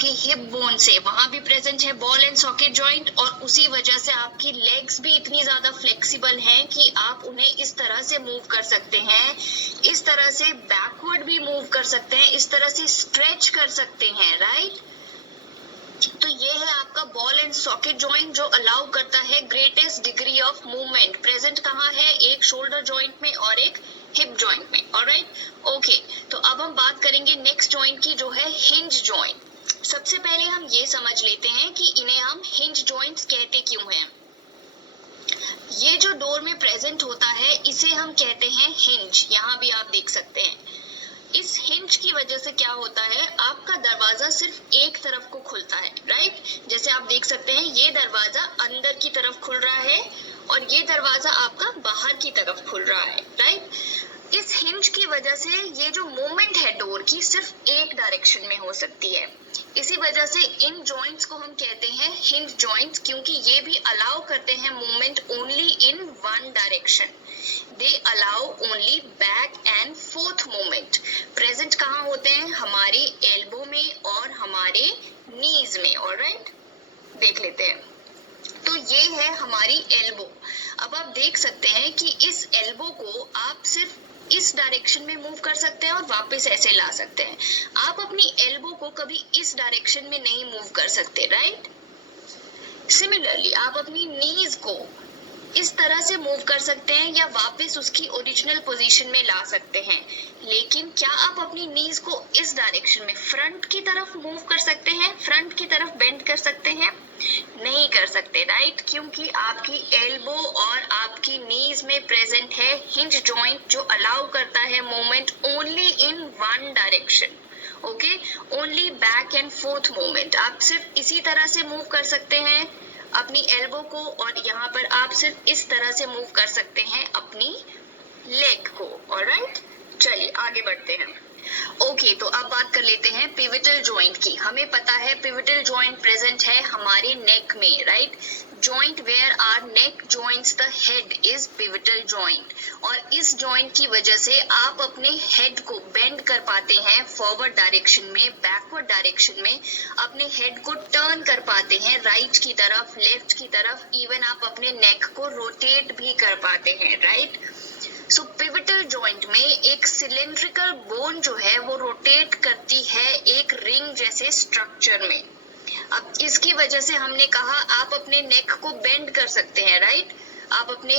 आपके hip bone से वहां भी प्रेजेंट है बॉल एंड सॉकेट जॉइंट, और उसी वजह से आपकी लेग्स भी इतनी ज्यादा फ्लेक्सिबल हैं कि आप उन्हें इस तरह से मूव कर सकते हैं, इस तरह से बैकवर्ड भी मूव कर सकते हैं, इस तरह से स्ट्रेच कर सकते हैं, राइट। तो ये है आपका बॉल एंड सॉकेट जॉइंट जो अलाउ करता है greatest degree of movement. Present कहाँ है? एक शोल्डर जॉइंट में और एक हिप जॉइंट में। Alright, okay. तो अब हम बात करेंगे नेक्स्ट जॉइंट की, जो है हिंज जॉइंट। सबसे पहले हम ये समझ लेते हैं कि इन्हें हम हिंज जॉइंट्स कहते क्यों हैं। ये जो डोर में प्रेजेंट होता है इसे हम कहते हैं हिंज। यहाँ भी आप देख सकते हैं। इस हिंज की वजह से क्या होता है, आपका दरवाजा सिर्फ एक तरफ को खुलता है, राइट। जैसे आप देख सकते हैं ये दरवाजा अंदर की तरफ खुल रहा है और ये दरवाजा आपका बाहर की तरफ खुल रहा है, राइट। इस हिंज की वजह से ये जो मूवमेंट है डोर की सिर्फ एक डायरेक्शन में हो सकती है। इसी वजह से इन जॉइंट्स को हम कहते हैं हिंज जॉइंट्स, क्योंकि ये भी अलाउ करते हैं movement only in one direction. They allow only back and fourth movement. Present कहाँ होते हैं? हमारे एल्बो में और हमारे नीज में। ऑलराइट, देख लेते हैं। तो ये है हमारी एल्बो। अब आप देख सकते हैं कि इस एल्बो को आप सिर्फ इस डायरेक्शन में मूव कर सकते हैं और वापस ऐसे ला सकते हैं। आप अपनी एल्बो को कभी इस डायरेक्शन में नहीं मूव कर सकते, राइट। सिमिलरली आप अपनी नीज को इस तरह से मूव कर सकते हैं या वापस उसकी ओरिजिनल पोजीशन में ला सकते हैं, लेकिन क्या आप अपनी नीज को इस डायरेक्शन में फ्रंट की तरफ मूव कर सकते हैं, फ्रंट की तरफ बेंड कर सकते हैं? नहीं कर सकते, राइट, क्योंकि आपकी एल्बो और आपकी नीज में प्रेजेंट है हिंज जॉइंट जो अलाउ करता है movement only in one direction. Okay, only back and fourth movement. आप सिर्फ इसी तरह से मूव कर सकते हैं अपनी एल्बो को, और यहाँ पर आप सिर्फ इस तरह से मूव कर सकते हैं अपनी लेग को। ऑलराइट, चलिए आगे बढ़ते हैं। ओके, तो अब बात कर लेते हैं पिवटल जॉइंट की। हमें पता है पिवटल जॉइंट प्रेजेंट है हमारे नेक में, right. Joint where are neck joints the head is pivotal joint. और इस जॉइंट की वजह से आप अपने हेड को बेंड कर पाते हैं फॉरवर्ड डायरेक्शन में, बैकवर्ड डायरेक्शन में। अपने हेड को टर्न कर पाते हैं राइट की तरफ, लेफ्ट की तरफ। इवन आप अपने नेक को रोटेट भी कर पाते हैं, राइट। सो पिवटल जॉइंट में एक सिलेंड्रिकल बोन जो है वो रोटेट करती है एक रिंग जैसे स्ट्रक्चर में। अब इसकी वजह से हमने कहा आप अपने नेक को बेंड कर सकते हैं, राइट। आप अपने